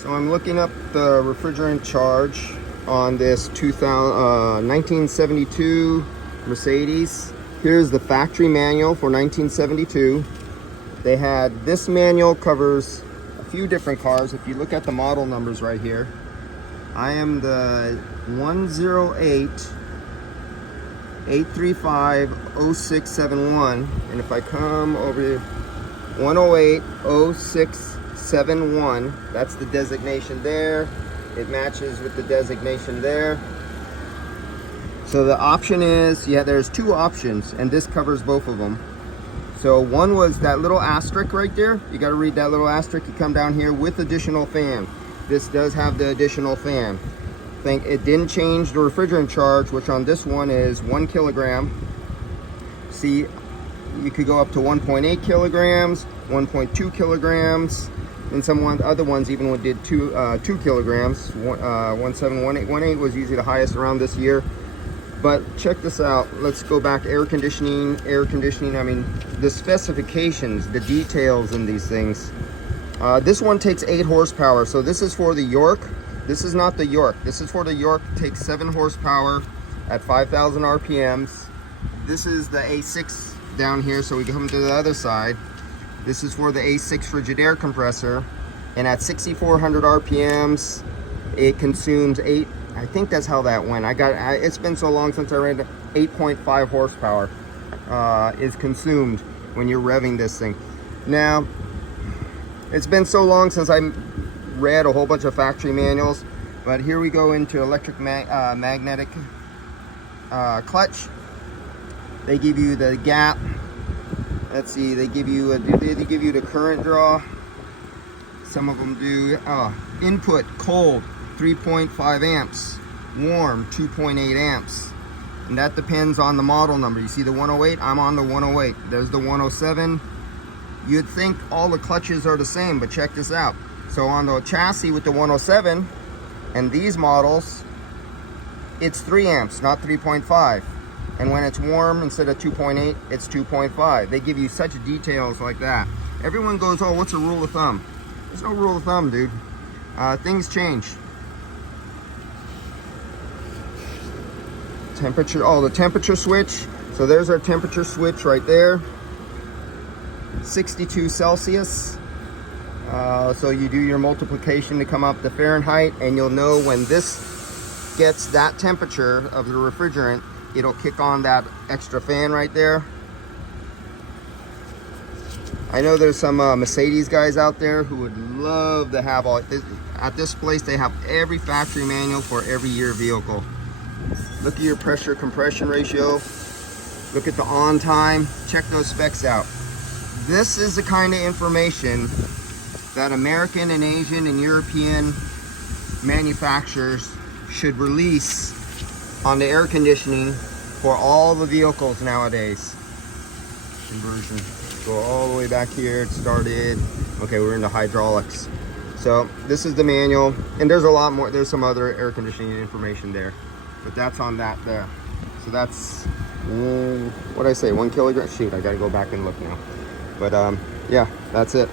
So I'm looking up the refrigerant charge on this 1972 Mercedes. Here's the factory manual for 1972. They had, this manual covers a few different cars. If you look at the model numbers right here, I am the 108-835-0671, and if I come over to 108-0671, that's the designation there. It matches with the designation there. So the option is, yeah, there's two options, and this covers both of them. So one was that little asterisk right there. You got to read that little asterisk. You come down here with additional fan. This does have the additional fan. It didn't change the refrigerant charge, which on this one is 1 kilogram. See, you could go up to 1.8 kilograms, 1.2 kilograms, and some other ones even did 2 kilograms. 1718 was usually the highest around this year. But check this out. Let's go back. Air conditioning. I mean, the specifications, the details in these things. This one takes 8 horsepower. So this is for the York. This is not the York. This is for the York. Takes 7 horsepower at 5,000 RPMs. This is the A6 down here. So we come to the other side. This is for the A6 frigid air compressor. And at 6,400 RPMs, it consumes 8. I think that's how that went. It's been so long since I read it. 8.5 horsepower is consumed when you're revving this thing. Now, it's been so long since I read a whole bunch of factory manuals, but here we go into electric magnetic clutch. They give you the gap. Let's see, they give you the current draw. Some of them do. Input cold 3.5 amps, warm 2.8 amps, and that depends on the model number. You see the 108, I'm on the 108. There's the 107. You'd think all the clutches are the same, but check this out. So on the chassis with the 107 and these models, it's 3 amps, not 3.5. And when it's warm, instead of 2.8, it's 2.5. They give you such details like that. Everyone goes, oh, what's a rule of thumb? There's no rule of thumb, dude. Things change. Temperature, oh, the temperature switch. So there's our temperature switch right there. 62 Celsius. So you do your multiplication to come up to Fahrenheit, and you'll know when this gets that temperature of the refrigerant, it'll kick on that extra fan right there. I know there's some Mercedes guys out there who would love to have all this. At this place, they have every factory manual for every year vehicle. Look at your pressure compression ratio. Look at the on time. Check those specs out. This is the kind of information that American and Asian and European manufacturers should release on the air conditioning for all the vehicles nowadays. Conversion. Go all the way back here. It started. Okay, we're into hydraulics. So this is the manual, and there's a lot more. There's some other air conditioning information there, but that's on that there. So that's what did I say, 1 kilogram. Shoot, I gotta go back and look now. But yeah, that's it.